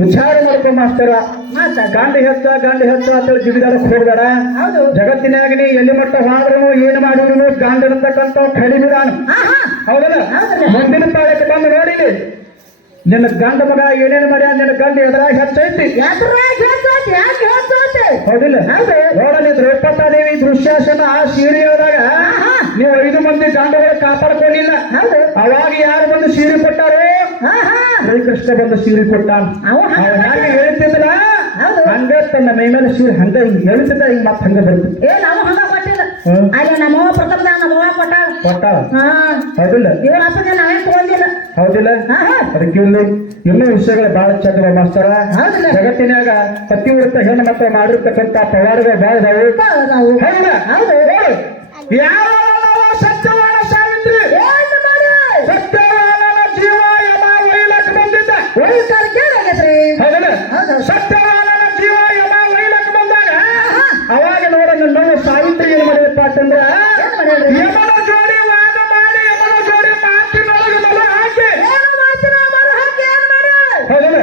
ವಿಚಾರ ಮಾಡ್ಕೊ ಮಾಸ್ತರ. ಗಂಡು ಹೆಚ್ಚ ಅಂತೇಳಿ ಜಿಗಿದಾಡಕ್ ಹೋಗ್ಬೇಡ. ಜಗತ್ತಿನಾಗ ನೀ ಎಲ್ಲಿ ಮಟ್ಟ ಹೋದ್ರೂ ಏನ್ ಮಾಡಿದ್ರು ಗಂಡ ಇರತಕ್ಕಂತ ಕಡಿಮಿದಾನ. ಹೌದಲ್ಲ? ಮುಂದಿನ ಪಾಳಕ್ಕೆ ಬಂದು ನೋಡಿಲಿ ನಿನ್ನ ಗಂಡ ಮಗ ಏನೇನು ಮಾಡ್ಯ, ನಿನ್ನ ಗಂಡ ಎದುರಾಗಿ ಹೆಚ್ಚೈತಿ. ಹೌದಿಲ್ಲ? ನೋಡಲಿ ದ್ರೌಪದಾದೇವಿ ದುಶ್ಯಾಸನ ಆ ಸೀರೆಯೊಳಗ ನೀವು 5 ಮಂದಿ ಗಂಡಗಳು ಕಾಪಾಡ್ಕೊಂಡಿಲ್ಲ. ಅವಾಗ ಯಾರು ಬಂದು ಸೀರೆ ಕೊಟ್ಟಾರೋ? ಶ್ರೀಕೃಷ್ಣ ಬಂದು ಸೀರೆ ಕೊಟ್ಟಾನ. ಹಾಗೆ ಹೇಳ್ತಿದ್ರ ಹಂಗ ತನ್ನ ಮೈ ಮೇಲೆ ಸೀರೆ ಹಂಗ ಹೇಳ್ತಿದ್ದ, ಈಗ ಮತ್ತೆ ಹಂಗ ಬರ್ತದೆ. ನಾವು ಹಂಗ ಕೊಟ್ಟಿಲ್ಲ, ಅಲ್ಲ ನಮ್ಮವ್ವ ಪ್ರಥಮದ ನಮ್ಮವ್ವ ಕೊಟ್ಟಾಳ. ಹೌದಿಲ್ಲ? ನಾವೇನ್ ತಗೊಂಡಿಲ್ಲ. ಹೌದಿಲ್ಲ? ಅದಕ್ಕೆ ಇನ್ನೂ ವಿಷಯಗಳು ಬಹಳ ಚಂದ ಮಾಸ್ತರ. ಜಗತ್ತಿನಾಗ ಪತಿವ್ರತ ಹೆಣ್ಣು ಮಕ್ಕಳು ಮಾಡಿರ್ತಕ್ಕಂಥ ಪವಾಡಗಳು ಬಹಳ ಇದಾವೆ. ಯಾವ ಸತ್ಯವಾದ ಸಾವಿತ್ರಿ ಸತ್ಯವಾದ ಜೀವ ಯಮ ಒಯ್ಲಕ್ಕೆ ಬಂದಿದ್ದ. ಸತ್ಯವಾದ ಜೀವ ಯಮ ಒಯ್ಲಕ್ಕೆ ಬಂದಾಗ ಅವಾಗ ನೋಡ ನಾವು ಸಾವಿತ್ರಿ ಏನ್ ಮಾಡಿದಪ್ಪ ಅಂತಂದ್ರ ಯಮನ ಜೋಡಿ ವಾದ ಮಾಡಿ ಯಮನ ಜೋಡಿ ಮಾತಿನೊಳಗೆ ಮಲ ಹಾಕಿ ಹೌದಲ್ಲ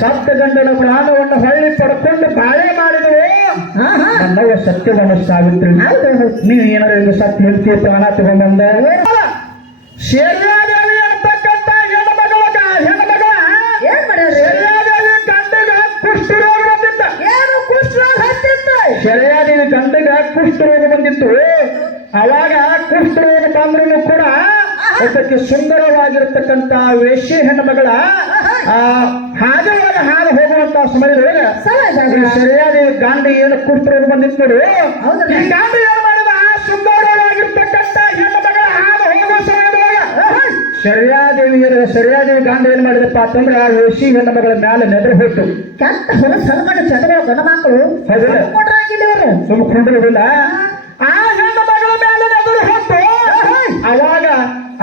ಸಪ್ತ ಗಂಡನ ಪ್ರಾಣವನ್ನು ಹೊಳ್ಳಿ ಪಡ್ಕೊಂಡು ಬಾಳೆ ಮಾಡಿದ್ರು. ನನ್ನವ ಸತ್ಯವನ್ನು ಸಾವಿತ್ರಿ ನೀವು ಏನಾರ ಇದು ಸತ್ಯ ಹೇಳ್ತೀವಿ ಪ್ರಾಣ ತಗೊಂಡ್ಬಂದ. ಶರ್ಯಾದೇವಿ ಅಂತಕ್ಕಂಥ ಹೆಣ್ಮಗಳ ಶರ್ಯಾದೇವಿ ಗಂಡಗ ಕುಷ್ಠರೋಗ ಬಂದಿತ್ತ. ಶರ್ಯಾದೇವಿ ಗಂಡಗ ಕುಷ್ಠರೋಗ ಬಂದಿತ್ತು. ಅವಾಗ ಕುಷ್ಠರೋಗ ಬಂದ್ರೂ ಕೂಡ ಅದಕ್ಕೆ ಸುಂದರವಾಗಿರತಕ್ಕಂತ ವೇಶ್ಯ ಹೆಣ್ಣುಮಗಳ ಹಾದಿಯೊಳಗೆ ಹಾದು ಹೋಗುವಂತ ಸಮಯದೊಳಗೆ ಸರಿಯಾದ ಗಂಡ ಏನು ಕುಷ್ಠರೋಗ ಬಂದಿತ್ತು ನೋಡು. ಈ ಗಂಡ ಏನು ಮಾಡಿದ ಆ ಸುಂದರವಾಗಿರ್ತಕ್ಕಂಥ ಹೆಣ್ಣುಮಗಳ ಹಾದು ಹೋಗುವ ಸಮಯದೊಳಗೆ ಸರಿಯಾದೇವಿ ಗಂಡ ಏನ್ ಮಾಡಿದಪ್ಪ ಅಂತಂದ್ರೆ ಆ ವೇಶ್ಯ ಹೆಣ್ಣುಮಗಳ ಮೇಲೆ ನೆದರು ಹೋಯ್ತು. ಗಂಡ ಮಕ್ಕಳು ಸುಮ್ಮಕೊಂಡಿರೋದಿಲ್ಲ. ಆ ಹೆಣ್ಣು ಮಗಳ ಮೇಲೆ ನೆದರು ಹೋಯ್ತು. ಅವಾಗ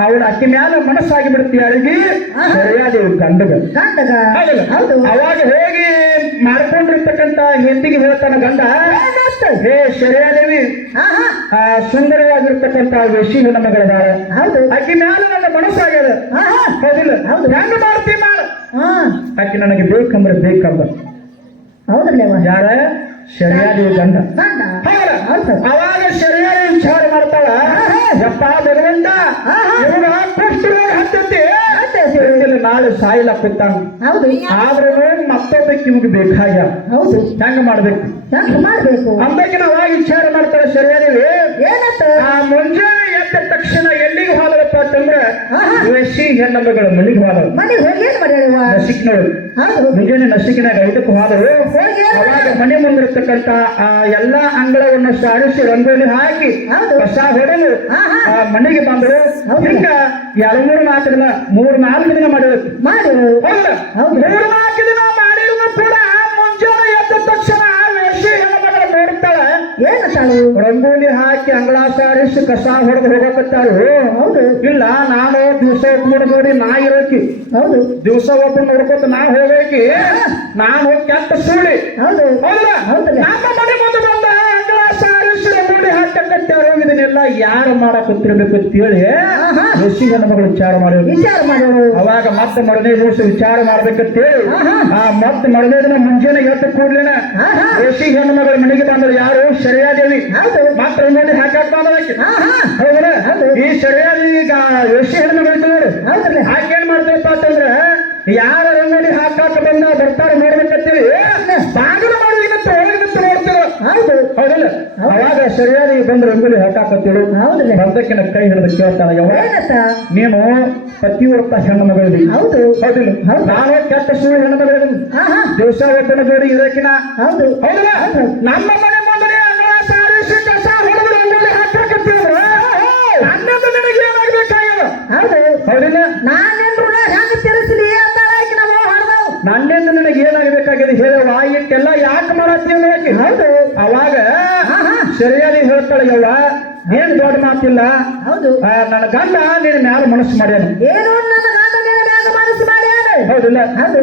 ಅವಳ ಅಕ್ಕಿ ಮ್ಯಾಲ ಮನಸ್ಸಾಗಿ ಬಿಡುತ್ತೆ ಅಳಿಗಿ ಸರಿಯಾದೇವಿ ಗಂಡಗ. ಅವಾಗ ಹೋಗಿ ಮಾಡ್ಕೊಂಡಿರ್ತಕ್ಕಂತ ಹೆಂಡಿಗೆ ಹೇಳ್ತಾನ ಗಂಡ, ಹೇ ಸರಿಯಾದೇವಿ ಸುಂದರವಾಗಿರ್ತಕ್ಕಂತ ವೇಷಿ ನನ್ನ ಮಗಳದಾಳ, ಅಕ್ಕಿ ಮ್ಯಾಲ ನನ್ನ ಮನಸ್ಸಾಗ್ಯದ. ಹೌದಿಲ್ಲ? ಹೆಂಗ ಮಾಡ್ತೀವಿ ಮಾಡ, ಅಕ್ಕಿ ನನಗೆ ಬೇಕಂದ್ರೆ ಬೇಕಂದ. ಹೌದಲ್ಲ? ಯಾರ? ಶರ್ಯಾದೇವಿ ಗಂಡ. ಅವಾಗ ಶರ್ಯಾದೇವಿ ವಿಚಾರ ಮಾಡ್ತಾಳ, ಯಪ್ಪ ಭಗವಂತ ಇವಾಗ ಕುಷ್ಠರೋಗ ಹತ್ತೈತಿ, ನಾಳೆ ಸಾಯಿಲ ಕೂತಾನ. ಆದ್ರೂ ಮತ್ತೊಬ್ಬಕ್ಕೆ ಇವಾಗ ಬೇಕಾಗ್ಯ. ಹೌದು, ಹೆಂಗ ಮಾಡ್ಬೇಕು ಅಂದಕ್ಕೆ ನಾವಾಗ ವಿಚಾರ ಮಾಡ್ತಾಳೆ ಶರ್ಯಾದೇವಿ. ಆ ಮುಂಜಾನೆ ಎದ್ದ ತಕ್ಷಣ ಎಲ್ಲಿಗೆ ಹೋದಪ್ಪ ಅಂತಂದ್ರೆ ವೇಷಿ ಹೆಣ್ಣುಮಗಳ ಮನೆಗೆ ಹೋದಳು. ನಸಿಕ್ನಳು ಮುಂಜಾನೆ ನಸಿಕಿನಾಗ 5ಕ್ಕೆ ಹೋದಳು. ಅವಾಗ ಮನೆ ಮುಂದಿರ್ತಕ್ಕಂತ ಆ ಎಲ್ಲಾ ಅಂಗಳವನ್ನು ಸಾರಿಸಿ ರಂಗೋಲಿ ಹಾಕಿ ಕಸ ಹೊಡೆದು ಆ ಮನೆಗೆ ಬಂದರು. ಹಿಂಗ 2-3-4 ದಿನ 3-4 ದಿನ ಮಾಡಿದ್ರು. 3-4 ದಿನ ಮಾಡಿದ್ರು ಕೂಡ ಮುಂಜಾನೆ ಎದ್ದ ತಕ್ಷಣ ವೇಷಿ ಹೆಣ್ಣುಮಗಳ ನೋಡ್ತಾಳೆ. ರಂಗೋಲಿ ಹಾಕಿ ಅಂಗಳ ಸಾರಿಸಿ ಕಸ ಹೊಡೆದು ಹೋಗಕತ್ತಾಳು. ಇಲ್ಲ ನಾನು ದಿವಸ ಒಬ್ಬರು ನೋಡಿ ನಾ ಇರೋಕಿ, ದಿವಸ ಒಬ್ಬರು ನೋಡ್ಕೊತ ನಾ ಹೋಗೇಕಿ, ನಾನು ಕೆಟ್ಟ ಸುಳ್ಳಿ. ನಮ್ಮ ಮನೆ ಮುಂದೆ ಬಂದ ಅಂಗಳ ಸಾರಿಸಿ ರಂಗೋಲಿ ಹಾಕಕತ್ತಾಳು. ಇದನ್ನೆಲ್ಲ ಯಾರು ಮಾಡಕತ್ತಿರ್ಬೇಕು ಅಂತೇಳಿ ಋಷಿ ಹೆಣ್ಣುಮಗಳು ವಿಚಾರ ಮಾಡೋರು. ಅವಾಗ ಮತ್ತೆ ಮರನೇ ದಿವಸ ವಿಚಾರ ಮಾಡ್ಬೇಕಂತೇಳಿ ಆ ಮತ್ತೆ ಮರನೇ ದಿನ ಮುಂಜಾನೆ ಎದ್ದು ಕೂಡ್ಲೇನ ಋಷಿ ಹೆಣ್ಣುಮಗಳ ಮನೆಗೆ ಬಂದರು. ಯಾರು? ಶರ್ಯಾದೇವಿ. ಮತ್ತೆ ರಂಗೋಲಿ ಹಾಕಕ್ ಬಂದಕ್ಕೆ. ಹೌದಲ್ಲ? ಈ ಶರ್ಯಾದೇವಿ ಋಷಿ ಹೆಣ್ಣುಮಗಳು ನೋಡು ಹಾಕಿ ಏನ್ ಮಾಡ್ತೇವಪ್ಪ ಅಂತಂದ್ರೆ ಯಾರ ರಂಗೋಲಿ ಹಾಕಾಕ ಬಂದ ಬರ್ತಾರ ನೋಡ್ಬೇಕಂತೇಳಿ ಬಾಗಿಲು ಮಾಡೋದಕ್ಕಂತ ಹೋಗಿದಂತ ನೋಡ್ತೀರ. ಹೌದಲ್ಲ? ಅವಾಗ ಸರಿಯಾಗಿ ಬಂದು ರಂಗೋಲಿ ಹಾಕಾಕತ್ತೇಳು. ಬಂದಕ್ಕಿನ ಕೈ ಹಿಡಿದು ಕೇಳ್ತಾಳ, ಯಾವ ನೀನು ಪತಿವ್ರತ ಹೆಣ್ಣು ಮಗಳಿದಿ. ಹೌದಿಲ್ಲ? ನಾನು ಕೆಟ್ಟ ಸುಳ್ಳು ಹೆಣ್ಣು ಮಗಳಿದ್ದೀನಿ. ದಿವಸ ಒಬ್ಬನ ಜೋಡಿ ಇದಕ್ಕಿನ ಹೌದಲ್ಲ? ನಮ್ಮ ಮನೆ ಮುಂದೆ ಅಂಗಳ ಸಾರಿಸಿ ಕಸ ಹೊಡೆದು ರಂಗೋಲಿ ಹಾಕಾಕತ್ತಿದ್ರು. ನನ್ನದು ನಿನಗೆ ಏನಾಗಬೇಕಾಗ್ಯದ? ಹೌದಿಲ್ಲ? ನನ್ನಿಂದ ನಿನಗೆ ಏನಾಗಬೇಕಾಗಿದೆ ಹೇಳುವ, ಇಟ್ಟೆಲ್ಲ ಯಾಕೆ ಮಾಡತ್ತೀವಿ? ಅವಾಗ ಸರಿಯಾಗಿ ಹೇಳ್ತಾಳೆ, ಯವ್ವ ಏನ್ ದೊಡ್ಡ ಮಾತಿಲ್ಲ, ನನ್ನ ಗಂಡ ನಿನ್ನ ಮ್ಯಾಲ ಮನಸ್ಸು ಮಾಡ್ಯಾನ. ಹೌದಿಲ್ಲ?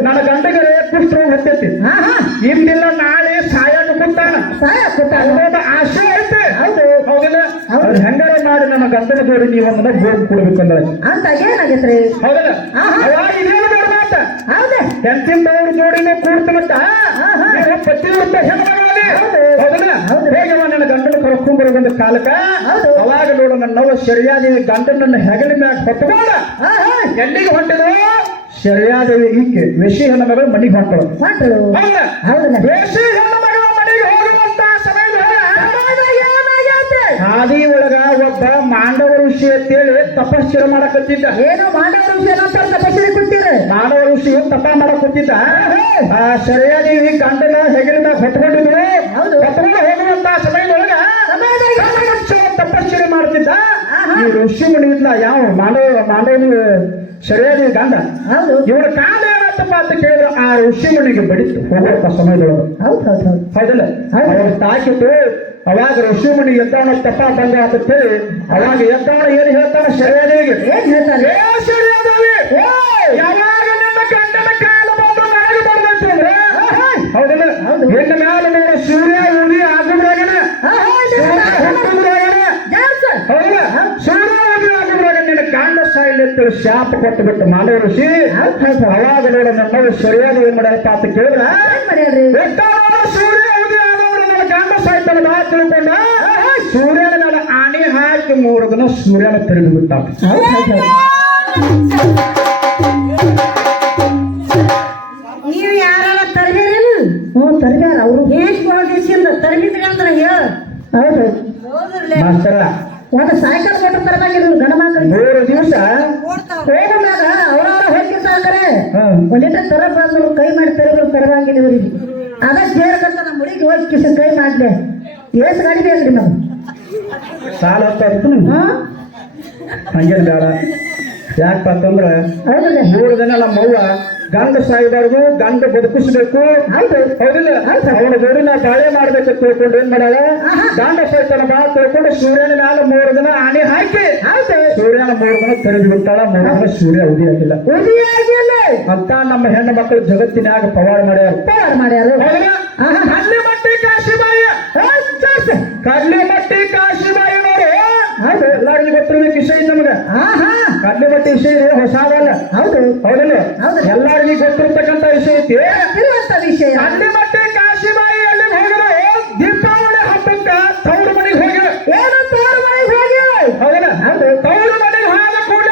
ನನ್ನ ಗಂಡಗೆ ಕುಷ್ಠರೋಗ ಹತ್ತೈತಿ, ಇಂದಿಲ್ಲ ನಾಳೆ ಸಾಯಕ ಕೂತಾನ, ಆಸೆ ಐತೆ. ಹೌದಿಲ್ಲ? ಹೆಂಗಾರೆ ಮಾಡಿ ನನ್ನ ಗಂಡನ ಜೋಡಿ ನೀವೊಂದನ್ನ ಗೋಡ್ ಕೊಡ್ಬೇಕಂದ್ರೆ. ಅಂತ ಏನಾಗೈತ್ರಿ? ಹೌದಿಲ್ಲ? ಅವಾಗ ಇದೇನು ದೊಡ್ಡ ಮಾತು ಮತ್ತ ಹೌದು ಎಂತಿಂತವ್ರ ಜೋಡಿನೇ ಕೂಡ್ತಮತ್ತ ಪತಿವ್ರತ ಹೆಣ್ಮಗಳಲ್ಲಿ ಹೌದಲ್ಲ ಹೇಗವ ನನ್ನ ಗಂಡನ ಕರ್ಕೊಂಡ್ಬರೋದಂತ ಕಾಲಕ್ಕ ಅವಾಗ ನೋಡು ನನ್ನವ ಸರಿಯಾದ ಗಂಡನನ್ನ ಹೆಗಲ ಮ್ಯಾಗ ಹೊತ್ತುಕೊಂಡ ಎಲ್ಲಿಗೆ ಹೊಂಟಿದ್ರು ಸರಿಯಾದೇವಿ ಈಕೆ ವೇಷಿ ಹೆಣ್ಣ ಮಗಳು ಮನೆಗೆ ಹೊಂಟಳು ವೇಷಿ ಹೆಣ್ಣ ಮಗಳ ಮನೆಗೆ ಹೋಗುವಂತ ಸಮಯದೊಳಗ ಹಾದಿ ಒಳಗ ಒಬ್ಬ ಮಾಂಡವ ಋಷಿ ಅಂತೇಳಿ ತಪಸ್ಸಿರ ಮಾಡಕತ್ತಿದ್ದ ಏನು ಮಾಂಡವ ಋಷಿ ಏನಂತ ತಪಸ್ಸಿರ ಕೂತಿರ ಮಾನವ ಋಷಿ ತಪ ಮಾಡಕ್ ಕೂತಿದ್ದ ಸರಿಯಾದೇವಿ ಗಂಡನ ಹೆಗಲ ಮ್ಯಾಗ ಹೊತ್ಕೊಂಡಿದ್ರು ಹೊತ್ಕೊಂಡು ಹೋಗುವಂತ ಸಮಯದೊಳಗ ತಪಸ್ಸಿರ ಮಾಡ್ತಿದ್ದ ಈ ಋಷಿ ಮುನಿ ಇದ್ಲ ಯಾವ ಮಾನವನ ಸರಿಯಾದ ಗಂಡ ಇವರ ಕಾಲ ಏನತ್ತಪ್ಪ ಅಂತ ಕೇಳಿದ್ರು ಆ ಋಷಿ ಮುನಿಗೆ ಬಡಿತು ಹೋಗುವಂತ ಸಮಯದೊಳಗೆ ಹೌದಲ್ಲ ಅವ್ರು ತಾಕಿತ್ತು ಅವಾಗ ಋಷಿ ಮುನಿ ಎದ್ದಾಣ ತಪ್ಪ ಬಂದ ಅಂತ ಹೇಳಿ ಅವಾಗ ಎದ್ದಾಣ ಏನ್ ಹೇಳ್ತಾನೆ ಸರಿಯಾದೇವಿಗೆ ಏನ್ ಹೇಳ್ತಾನೆ ಯಾವಾಗ ನನ್ನ ಗಂಡನ ಕಾಲ ಬಂದು ನನಗೆ ಬರ್ತೈತಿ ಅಂದ್ರೆ ಹೌದಲ್ಲ ಹೆಣ್ಣ ಮ್ಯಾಲ ನೋಡು ಸೂರ್ಯ ಉದಿ ಆಗುದ್ರಾಗನ ಹೌದಲ್ಲ ಸೂರ್ಯ ಉದಿ ಆಗುದ್ರಾಗ ನಿನ್ನ ಗಂಡ ಸಾಯಿಲಿ ಅಂತೇಳಿ ಶಾಪ ಕೊಟ್ಟು ಬಿಟ್ಟು ಮಾನವ ಋಷಿ ಅವಾಗ ನೋಡ ನನ್ನವರು ಸರಿಯಾದ ಏನ್ ಮಾಡ್ಯಾರಪ್ಪ ಅಂತ ಕೇಳಿದ್ರ ಸೂರ್ಯ ಉದಿ ಆದವರು ನನ್ನ ಗಂಡ ಸಾಯ್ತಾನ ಬಾ ತಿಳ್ಕೊಂಡ ಸೂರ್ಯನ ಮೇಲೆ ಆಣಿ ಹಾಕಿ 3 ದಿನ ಸೂರ್ಯನ ತಿರುಗಿ ಬಿಟ್ಟ ನೀವು ಯಾರ ತರಬೇರೇನು ತರಬೇರ ಅವರು ದೇಶದಿಂದ ತರಬಿದ್ರಿ ಅಂದ್ರೆ ಹೇಳ ಹೌದು ಮಾಸ್ತರ ಒಂದು ಸೈಕಲ್ ಕೊಟ್ಟು ತರಬೇಕಿದ್ರು ಗಂಡ ಮಕ್ಕಳು 3 ದಿವಸ ಹೋಗ ಮ್ಯಾಗ ಅವ್ರವ್ರ ಹೋಗಿರ್ತಾರೆ ಒಂದಿಟ ತರ ಬಂದ್ರು ಕೈ ಮಾಡಿ ತರಬೇಕು ತರಬಂಗಿಲ್ಲ ಇವ್ರಿಗೆ ಅದ ಸೇರ್ಕಂತ ನಮ್ಮ ಹುಡುಗಿ ಹೋಗಿ ಕಿಶನ್ ಕೈ ಮಾಡ್ದೆ ಏಸ್ ಗಾಡಿ ಬೇಕ್ರಿ ನಾವು ಸಾಲ ಹೊತ್ತು ಹಂಗೇನು ಬೇಡ ಯಾಕಪ್ಪ ಅಂತಂದ್ರ 3 ದಿನ ನಮ್ಮ ಅವ್ವ ಗಂಡ ಸಾಯ್ಬಾರ್ದು ಗಂಡ ಬದುಕಿಸ್ಬೇಕು ಹೌದಿಲ್ಲ ಅವನ ಜೋಡಿ ನಾ ಬಾಳೆ ಮಾಡ್ಬೇಕಂತ ತಿಳ್ಕೊಂಡು ಏನ್ ಮಾಡ್ಯಾಳ ಗಂಡ ಸಾಯ್ತಾನ ಬಾ ತಿಳ್ಕೊಂಡು ಸೂರ್ಯನ ಮ್ಯಾಲ 3 ದಿನ ಆಣಿ ಹಾಕಿ ಸೂರ್ಯನ 3 ದಿನ ತೆರೆದು ಬಿಡ್ತಾಳ 3 ದಿನ ಸೂರ್ಯ ಉದಿ ಆಗಿಲ್ಲ ಅಂತ ನಮ್ಮ ಹೆಣ್ಣು ಮಕ್ಕಳು ಜಗತ್ತಿನಾಗ ಪವಾಡ ಮಾಡ್ಯಾರ ಕಡ್ಲಿ ಮಟ್ಟಿ ಕಾಶಿಬಾಯಿ ಕಾಶಿಬಾಯಿ ನೋಡು ಎಲ್ಲರಿಗೂ ಗೊತ್ತಿರ್ಬೇಕು ವಿಷಯ ನಮ್ಗೆ ಕಡ್ಲಿ ಮಟ್ಟಿ ವಿಷಯ ಹೊಸಾವಲ್ಲ ಹೌದಲ್ಲ ಎಲ್ಲರಿಗೂ ಗೊತ್ತಿರ್ತಕ್ಕಂಥ ವಿಷಯ ಐತಿ ಕಡ್ಲಿ ಮಟ್ಟಿ ಕಾಶಿಬಾಯಿ ಎಲ್ಲಿ ಹೋಗಿರೋ ದೀಪಾವಳಿ ಹಬ್ಬಕ್ಕ ತೌರು ಮನೆಗೆ ಹೋಗಿರೋ ಹೌದಲ್ಲ ತೌರು ಮನೆಗೆ ಹೋದ ಕೂಡ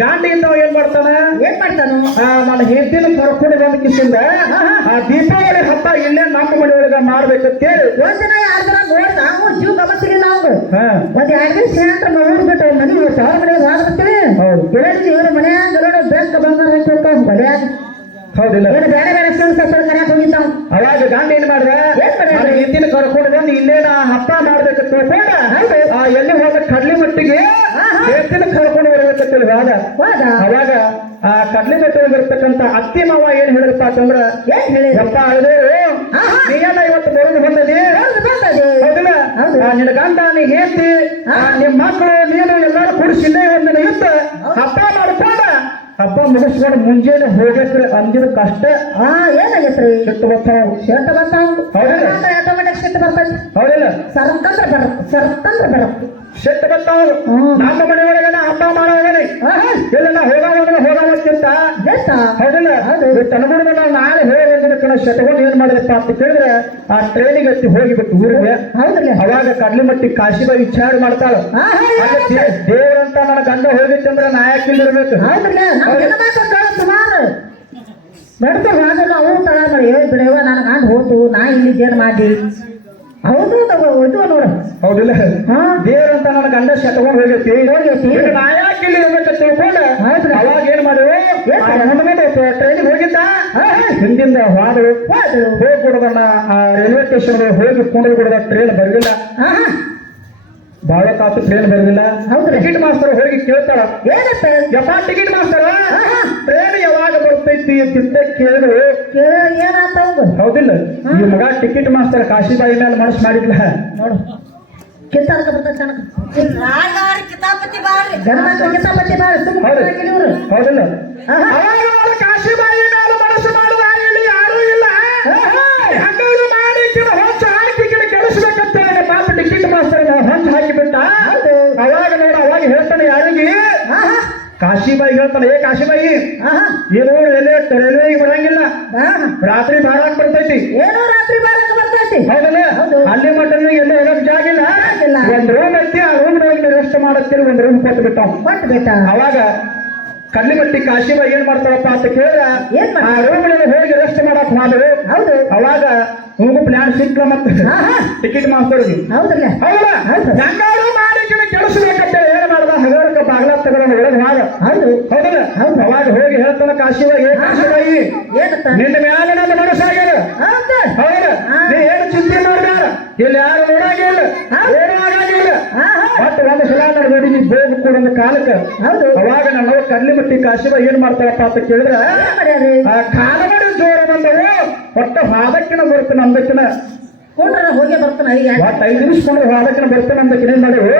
ಗಾಂಡಿ ಇದ್ದವ ಏನ್ ಮಾಡ್ತಾನ ನನ್ನ ಹೆಂಡತಿನ ಕರ್ಕೊಂಡು ಬಂದ ಕಿಸಿಂದ ಆ ದೀಪಾವಳಿ ಹಬ್ಬ ಇಲ್ಲೇ ನಮ್ಮ ಮನೆಯೊಳಗ ಮಾಡ್ಬೇಕಂತೇಳಿ ಒಂದಿನ 2 ದಿನ ನೋಡ್ದ ಅವ್ನು ಜೀವ ಗಮನಿಸಲಿಲ್ಲ ಅವ್ನು ಒಂದ್ 2 ದಿನ ಸೇಂಟ್ರ ನೋಡ್ ಬಿಟ್ಟು ಮನೆ ಸಾವಿರ ಮನೆ ಹೋಗ್ಬಿಡ್ತೀವಿ ಇವ್ರ ಮನ್ಯಾಗ ಬೆಂಕ ಬಂಗಾರ ಹಾಕಿ ಮನ್ಯಾಗ ಹೌದಿಲ್ಲ ಬೇರೆ ಬೇರೆ ಕರ್ಯಾಕ್ ಹೋಗಿದ್ದಾವ್ ಅವಾಗ ಗಾಂಧಿ ಏನ್ ಮಾಡ್ದ ಹಿಂದಿನ ಕರ್ಕೊಂಡು ಬಂದು ಇಲ್ಲೇ ನಾ ಹಬ್ಬ ಮಾಡ್ಬೇಕಂತ ತಿಳ್ಕೊಂಡ ಎಲ್ಲಿ ಹೋದ ಕಡ್ಲಿ ಮಟ್ಟಿಗೆ ಹೆಂಡತಿನ ಕರ್ಕೊಂಡು ಬರ್ಬೇಕಂತೇಳಿ ಹೋದ ಅವಾಗ ಆ ಕಡ್ಲಿ ಮಟ್ಟಿಗಿರ್ತಕ್ಕಂಥ ಅತ್ತಿ ಮಾವ ಏನ್ ಹೇಳಿರಪ್ಪ ಅಂತಂದ್ರ ಯಪ್ಪ ಅದೇ ನೀನ ಇವತ್ತು ಬರೋದು ಬಂದದಿ ಹೌದಿಲ್ಲ ನಿನ್ನ ಗಂಡ ನೀ ಹೆಂಡತಿ ನಿಮ್ ಮಕ್ಕಳು ನೀನು ಎಲ್ಲಾರು ಕೂಡಿಸಿ ಇಲ್ಲೇ ಒಂದಿನ ಇದ್ದ ಹಬ್ಬ ಮಾಡ್ಕೊಂಡ ಹಬ್ಬ ಮುಗಿಸ್ಕೊಂಡು ಮುಂಜಾನೆ ಹೋಗಕ್ರಿ ಅಂದಿರ ಕಷ್ಟ ಏನಾಗೈತ್ರಿ ಸಿಟ್ಟು ಬರ್ತಾವ ಆಟೋಮೆಟಿಕ್ ಸಿಟ್ಟು ಬರ್ತೈತಿ ಹೌದಿಲ್ಲ ಸರ್ಕಂದ್ರ ಬರತ್ತೆ ಸಿಟ್ಟು ಬರ್ತಾವ ನಮ್ಮ ಮನೆಯೊಳಗೆ ಹಬ್ಬ ಮಾಡೋಗನಿ ಇಲ್ಲ ನಾ ಹೋಗಕ್ಕಿಂತ ಹೌದಿಲ್ಲ ತನಗುಣ ನಾಳೆ ಹೋಗಿದ್ದಕ್ಕ ಶತಗೊಂಡು ಏನ್ ಮಾಡಿದಪ್ಪ ಅಂತ ಕೇಳಿದ್ರೆ ಆ ಟ್ರೈನಿಗೆ ಹತ್ತಿ ಹೋಗಿಬಿಟ್ಟು ಊರಿಗೆ ಅವಾಗ ಕಡ್ಲಿಮಟ್ಟಿ ಕಾಶಿಬಾಯಿ ವಿಚಾರ ಮಾಡ್ತಾಳ ದೇವರಂತ ನನ್ನ ಗಂಡ ಹೋಗಿತ್ತಂದ್ರೆ ನಾಯಕಿಲ್ಲಿರ್ಬೇಕು ಸುಮಾರು ನಡ್ದು ಹೋಗಲ್ಲ ಅವ್ರು ತಳ ಮಾಡಿ ಬಿಡವ ನನ್ನ ಗಂಡ ಹೋತು ನಾ ಇಲ್ಲಿ ಜೇನ್ ಮಾಡಿ ಹೌದು ನೋಡು ಹೌದಿಲ್ಲ ದೇವರಂತ ನನ್ನ ಗಂಡ ಶತಗೊಂಡು ಹೋಗೈತಿ ನಾಯಕಿಲ್ಲಿ ಇರ್ಬೇಕಂತ ತಿಳ್ಕೊಂಡು ಅವಾಗ ಏನ್ ಮಾಡಿದ್ರು ಟ್ರೈನಿಗೆ ಹೋಗಿದ್ದ ಹಿಂದಿಂದ ಹೋಗಿ ಕೊಡೋದನ್ನ ರೈಲ್ವೆ ಸ್ಟೇಷನ್ ಹೋಗಿ ಕುಂಡ್ರು ಕೊಡೋದ ಟ್ರೈನ್ ಬರಲಿಲ್ಲ ಬಾಳ ಕಾಸು ಟ್ರೈನ್ ಬರೋದಿಲ್ಲ ಟಿಕೆಟ್ ಮಾಸ್ತರ್ ಹೋಗಿ ಕೇಳ್ತಾರ ಯಪ್ಪ ಟಿಕೆಟ್ ಮಾಸ್ತರ ಟ್ರೈನ್ ಯಾವಾಗ ಬರ್ತೈತಿ ಅಂತ ಕೇಳಿದ್ರು ಹೌದಿಲ್ಲ ಈ ಮಗ ಟಿಕೆಟ್ ಮಾಸ್ತರ ಕಾಶಿಬಾಯಿ ಮೇಲೆ ಮನಸ್ಸು ಮಾಡಿದ್ಲ ನೋಡು ಕಿತ್ತಾರ್ಕ ಬರ್ತಾನೆ ಹೌದಿಲ್ಲ ಕಾಶಿಬಾಯಿ ಮೇಲೆ ಮನಸ್ಸು ಮಾಡುವ ಇಲ್ಲಿ ಯಾರೂ ಇಲ್ಲ ಹಂಗಾರು ಮಾಡಿ ಕೆಡಿಸ್ಬೇಕಂತ ಪಾಪ ಟಿಕೆಟ್ ಮಾಸ್ತರ ಹೊಂಚ ಹಾಕಿಬಿಟ್ಟ ಅವಾಗ ನೋಡ ಅವಾಗ ಹೇಳ್ತಾನೆ ಯಾರಿಗೆ ಕಾಶಿಬಾಯಿ ಹೇಳ್ತಾನೆ, ಏ ಕಾಶಿಬಾಯಿ ಆಹಾ ಏನು ರೈಲ್ವೆಗೆ ಬರಂಗಿಲ್ಲ, ಹಾ ರಾತ್ರಿ ಬಾರಾಕ್ ಬರ್ತೈತಿ. ಏನೋ ರಾತ್ರಿ ಬಾರಕ್ಕೆ ಬರ್ತೈತಿ. ಹೌದಲ್ಲ? ಹೌದು. ಅಲ್ಲಿ ಮಟನ್ ಎಲ್ಲೂ ಹೋಗಕ್ ಜಾಗ ಇಲ್ಲ. ಇಲ್ಲ. ಒಂದ್ ರೂಮ್ ಐತಿ, ಆ ರೂಮ್ ರೆಸ್ಟ್ ಮಾಡತ್ತೀರಿ, ಒಂದ್ ರೂಮ್ ಕೊಟ್ಟು ಬಿಟ್ಟಾವ. ಕೊಟ್ಟು ಬೇಟ ಅವಾಗ ಕಲ್ಲಿಮಟ್ಟಿ ಕಾಶಿಬಾಯಿ ಏನ್ ಮಾಡ್ತಾರಪ್ಪ ಅಂತ ಕೇಳಿದ್ರ, ಏನ್ ಆ ರೂಮ್ ಹೋಗಿ ರೆಸ್ಟ್ ಮಾಡಕ್ ಮಾಡಿದ್ರು. ಹೌದು. ಅವಾಗ ಹೋಗು ಪ್ಲಾನ್ ಸಿಕ್ಲ ಮತ್ತೆ ಆಹಾ ಟಿಕೆಟ್ ಮಾಸ್ತವ್ರಿಗೆ. ಹೌದಲ್ಲ ಹೌದಲ್ಲ? ಹೌದು. ಹೆಂಗಾದ್ರು ಮಾಡಿ ಕೆಡಿಸ್ಬೇಕಂತ ಏನ್ ಮಾಡ್ದ, ಹಗರಕ ಬಾಗ್ಲ ತಗೊಂಡು ಒಳಗೆ ಹೋದ. ಹೌದು ಹೌದಲ್ಲ? ಹೌದು. ಅವಾಗ ಹೋಗಿ ಹೇಳ್ತಾನ ಕಾಶಿಬಾಯಿ, ಏ ಕಾಶಿಬಾಯಿ ಏನಂತ ನಿನ್ನ ಮ್ಯಾಲೆ ನನ್ನ ಮನಸ್ಸಾಗ್ಯದ. ಹೌದು ಹೌದ? ನೀ ಏನು ಚಿಂತೆ ಮಾಡ್ಬೇಡ, ಇಲ್ಲಿ ಯಾರು ನೋಡಾಗಿಲ್ಲ, ಏನೂ ಆಗಾಗಿಲ್ಲ. ಆಹಾ ಮತ್ತೆ ಒಂದು ಸಲ ನೋಡಿ ನೀ ಬೇಕು ಕೂಡ ಒಂದು ಕಾಲಕ್ಕೆ. ಹೌದು ಅವಾಗ ನನ್ನ ಕಲ್ಲಿಮಟ್ಟಿ ಕಾಶಿಬಾಯಿ ಏನ್ ಮಾಡ್ತಾರಪ್ಪ ಅಂತ ಕೇಳಿದ್ರೆ, ಏನ್ ಮಾಡ್ಯಾರಿ ಆ ಕಾಲಗಡೆ ಜೋರ ಬಂದವು, ಒಟ್ಟ ಹಾದಕ್ಕಿನ ಬರ್ತಾನೆ ಅಂದಕ್ಕಿನ, ಕೊಂಡ್ರ ಹೋಗಿ ಬರ್ತಾನ ಒಟ್ಟು 5 ನಿಮಿಷ ಕೊಂಡ್ರೆ ಹಾದಕ್ಕಿನ ಬರ್ತಾನೆ ಅಂದಕ್ಕಿನ ಏನ್ ಮಾಡಿವು,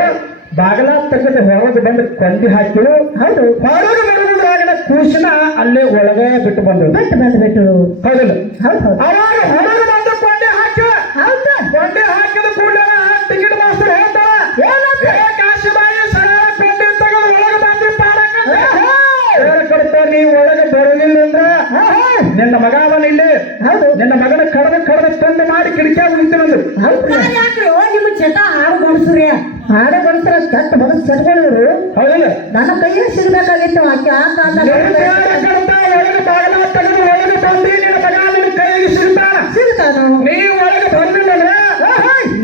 ಬಾಗಲ ತೆಗೆದು ಹೊರಗೆ ಬಂದು ಕೊಂಡಿ ಹಾಕಿರು. ಹೌದು ಹೊರಗೆ ಬರುವುದ್ರಾಗಿನ ಕೂಸಿನ ಅಲ್ಲೇ ಒಳಗೆ ಬಿಟ್ಟು ಬಂದವು. ಬಿಟ್ಟು ಬಂದ್ಬಿಟ್ಟು ಹೌದಿಲ್ಲ? ಹೌದು ಹೌದು ಅವಾಗ ಹೊರಗೆ ಬಂದು ಕೊಂಡಿ ಹಾಕಿ, ಹೌದಾ ಕೊಂಡಿ ಹಾಕಿದ ಕೂಡಲೇ ಟಿಕೆಟ್ ಮಾಸ್ತರ್ ಹೇಳ್ತಾರ, ಏನಂತ ಏ ಕಾಶಿಬಾಯಿ ಸರ ಕೊಂಡಿ ತೆಗೆದು ಒಳಗೆ ಬಂದು ಕಡ್ತ, ನೀ ಒಳಗೆ ಬರಲಿಲ್ಲ ಅಂದ್ರ ನಿನ್ನ ಮಗ ಅವನ ಇಲ್ಲಿ, ಹೌದು ನಿನ್ನ ಮಗನ ಕಡದ ತಂದು ಮಾಡಿ ಕಿಡಿಕ್ಯಾಗ ನಿಂತಿನಂದು. ಹೌದು ಯಾಕ್ರಿ ನಿಮ್ಮ ಚಟ ಹಾಡು ಗಣಸ್ರಿ ಹಾಡು ಗಣಸ್ರ ಚಟ್ ಬಸ್ ಚಟ್ಕೊಳ್ಳೋರು. ಹೌದಿಲ್ಲ? ನನ್ನ ಕೈಯೇ ಸಿಗ್ಬೇಕಾಗಿತ್ತು ಆಕೆ ಆ ಕಾಲದಾಗ ಒಳಗೆ ಬಾಗಿಲ ತೆಗೆದು ಒಳಗೆ ಬಂದು ನಿನ್ನ ಮಗ ನಿನ್ನ ಕೈಗೆ ಸಿಗ್ತಾನ. ಸಿಗ್ತಾನು ನೀ ಒಳಗೆ ಬಂದಿಲ್ಲ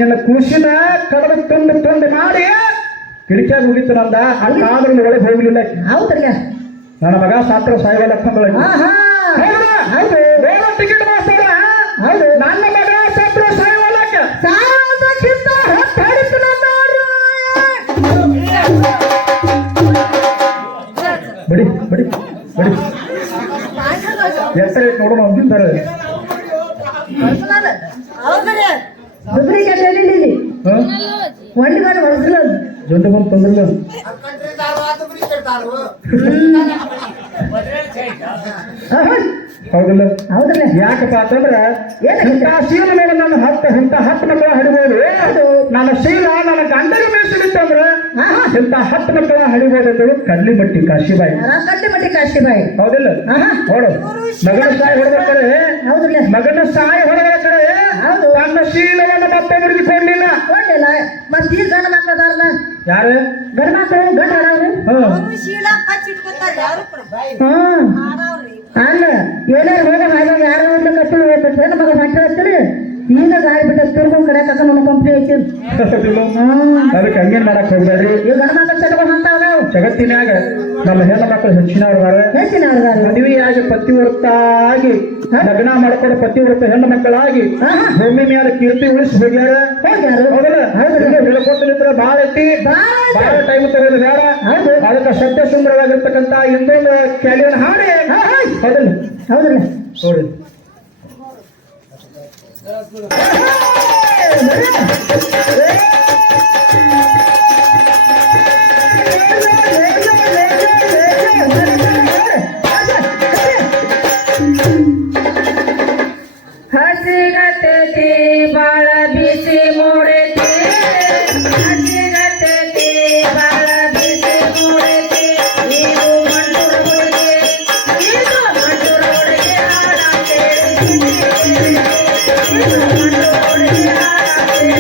ನಿನ್ನ ಖುಷಿನ ಕಡದ ತುಂಡು ಮಾಡಿ ಕಿಡಿಕ್ಯಾಗ ಹೋಗಿತ್ತನಂದ. ಅಲ್ಲಾದ್ರೂ ಒಳಗೆ ಹೋಗ್ಲಿಲ್ಲ. ಹೌದಲ್ಲ ನನ್ನ ಮಗ ಸಾತ್ರ ಸಾಯುವ ಲಕ್ಷಣ ಆಹಾ ಹೌದು ಟಿಕೆಟ್ ಮಾಸ್ತರ, ಹೌದು ನನ್ನ ಮಗ ಸಾತ್ರ ಸಾಯುವಲ್ಲಕ್ಕ ಸಾಯೋದಕ್ಕಿಂತ ಹೊತ್ತಾಡಿತು ನನ್ನವರು. ಬಡಿ ಬಡಿ ಬಡಿ ಎತ್ತರ ನೋಡೋಣ ಅಂತಾರೆ. ದುಬ್ರಿಗೆ ಹೇಳಿದ್ದೀನಿ ಒಂಡಿಗಾಡು ಹೊರಸಲ್ಲ ಜೊಂಡು ಬಂದು ತೊಂದ್ರಲ್ಲ. ಹೌದಲ್ಲ? ಹೌದಲ್ಲ ಯಾಕಪ್ಪ ಅಂತಂದ್ರ ಏನಾಗಿದೆ? ಇಂಥ ಶೀಲ ಮೇಲೆ ನನ್ನ ಹತ್ತು ಮಕ್ಕಳ ಹಡಿಬೋದು. ನನ್ನ ಶೀಲ ನನ್ನ ಗಂಡಗೆ ಮೇಸಿಡಿತ್ತಂದ್ರ ಇಂಥ 10 ಮಕ್ಕಳ ಹಡಿಬೋದು ಅಂತೇಳಿ ಕಲ್ಲಿಮಟ್ಟಿ ಕಾಶಿಬಾಯಿ. ಕಟ್ಟಿ ಮಟ್ಟಿ ಕಾಶಿಬಾಯಿ. ಹೌದಿಲ್ಲ? ನೋಡು, ಮಗನ ಸಾಯಿ ಹೊಡೆದ ಹೌದಲ್ಲ ಮಗನ ಸಾಯಿ ಹೊಡೆದ ಕಡೆ ಹೌದು ತನ್ನ ಶೀಲವನ್ನು ಮತ್ತೊಬ್ಬರಿಗೆ ಕೊಡ್ಲಿಲ್ಲ. ಕೊಡ್ಲಿಲ್ಲ. ಮತ್ತೆ ಈ ಗಂಡ ಮಕ್ಕಳದಾರಲ್ಲ ಯಾರು ಗಂಡ ಮಕ್ಕಳು ಗಂಡ ಹಾಡವ್ರಿ. ಅಲ್ಲ ಎಲ್ಲಾರು ಹೋಗ ಹಾಗೆ ಯಾರು ಒಂದು ಕಟ್ಟಿ ಹೆಣ್ಣು ಮಗ ಮಾಡ್ತಿರ್ತೀರಿ. ಈಗ ಗಾಳಿ ಬಿಟ್ಟ ತಿರ್ಗೊಂಡ್ ಕಡೆ ಕಕ್ಕ ನಮ್ಮ ಕಂಪ್ನಿ ಐತಿ. ಅದಕ್ಕೆ ಹಂಗೇನ್ ಮಾಡಕ್ ಹೋಗ್ಬೇಡ್ರಿ. ಈ ಗಂಡ ಮಕ್ಕಳ ಚಟ್ಕೊಂಡು ಅಂತಾವ ನಾವು ಜಗತ್ತಿನಾಗ ನಮ್ಮ ಹೆಣ್ಣು ಮಕ್ಕಳು ಹೆಚ್ಚಿನವ್ರದಾರ. ಹೆಚ್ಚಿನವ್ರದಾರ ಮದುವೆಯಾಗಿ ಪತಿವ್ರತಾಗಿ ಲಗ್ನ ಮಾಡ್ಕೊಂಡು ಪತಿವ್ರತ ಹೆಣ್ಣು ಮಕ್ಕಳಾಗಿ ಭೂಮಿ ಮೇಲೆ ಕೀರ್ತಿ ಉಳಿಸಿ ಹೋಗ್ಯಾರ. ಹೌದಲ್ಲ? ಹೇಳ್ಕೊಟ್ಟಿದ್ರೆ ಬಾಳ ಐತಿ, ಬಾಳ ಟೈಮ್ ತಗೋದು ಬೇಡ. ಅದಕ್ಕೆ ಸತ್ಯ ಸುಂದರವಾಗಿರ್ತಕ್ಕಂಥ ಇನ್ನೊಂದು ಕ್ಯಾಲಿಯನ್ ಹಾಡಿ. ಹೌದಲ್ಲ? ಹೌದಲ್ಲ ನೋಡಿ ಹಸಿಗತ್ತೈತಿ ಬಾಳ ಬಿಸಿ ಮೂಡೈತಿ, ಹಸಿಗತ್ತೈತಿ ಬಾಳ ಬಿಸಿ ಮೂಡೈತಿ. ಇದು ಮಂಟೂರ ಹುಡುಗಿ, ಇದು ಮಂಟೂರ ಹುಡುಗಿ ಹಾಡಾಡ್ತೇಳಿ. ಇದು ಮಂಟೂರ ಹುಡುಗಿ ಹಾಡಾಡ್ತೇಳಿ.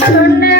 ಸೊನ್ನೆ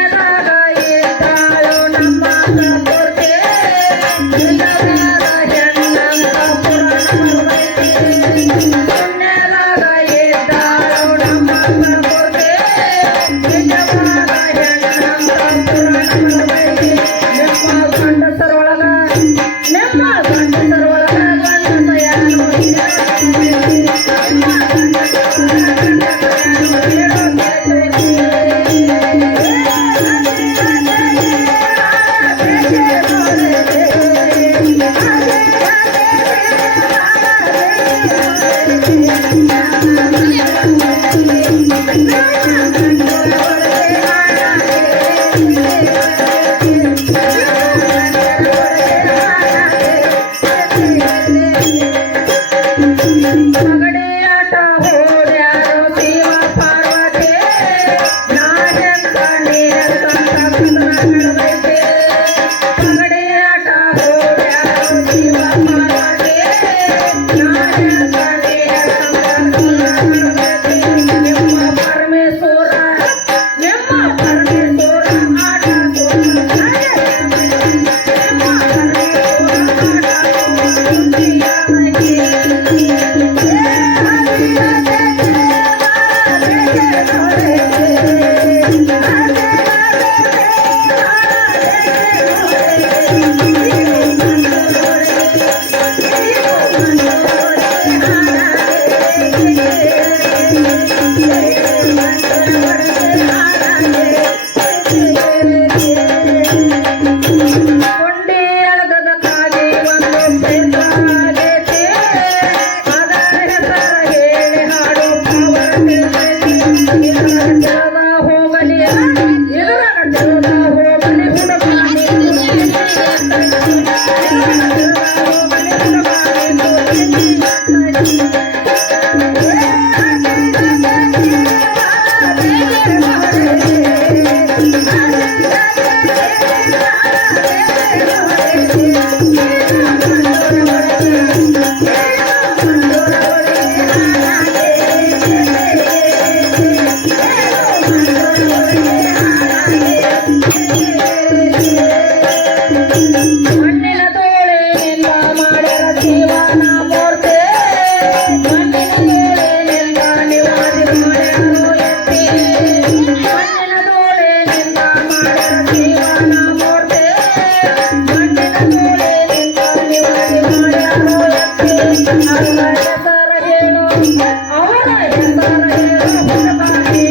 ಪಗಡಿಯಾಟ ಹೋದ್ಯಾರೋ ಶಿವ ಪಾರ್ವತಿ ನಾನೆಂತ ನೀನೆಂತ ನಡೆದೈತೆ ಪಗಡಿಯಾಟ ಹೋದ್ಯಾರೋ ಶಿವ ಪಾರ್ವತಿ ನಾನೆಂತ ನೀನೆಂತ ನಡೆದೈತೆ ನಿಮ್ಮ ಪರಮೇಶ್ವರ ಆಟ ಕೊಂಡಿ ಅಳಗದ ಕಾಗೆ ಒಂದು ಕ್ಷೇತ್ರ ಆಗೈತೆ ಅದರ ಹೆಸರ ಹೇಳಿ ಹಾಡು ಪಾವನ ತಿಳಿದೈತಿ ಇದ್ರಾಗ ಜಲದ ಹೋಗಲಿ ಇದ್ರಾಗ ಜಲದ ಹೋಗಲಿ ಹುಡುಗಾಡಿ ಮಣ್ಣಿನ ತೋಳಿನಿಂದ ಮಾಡ್ಯಾರ ಜೀವನ ಮೂರ್ತಿ ಮಣ್ಣಿನ ತೋಳಿನಿಂದ ನಿವಾಸಿ ಮಾಡ್ಯಾರೋ ಎತ್ತಿ ಮಣ್ಣಿನ ತೋಳಿನಿಂದ ಮಾಡ್ಯಾರ ಜೀವನ ಮೂರ್ತಿ ಮಣ್ಣಿನ ತೋಳಿನಿಂದ ನಿವಾಸಿ ಮಾಡ್ಯಾರೋ ಎತ್ತಿ ಅವರ ಹೆಸರ ಹೇಳು ಅವರ ಹೆಸರ ಹೇಳು ಹುಡುಗಾಡಿ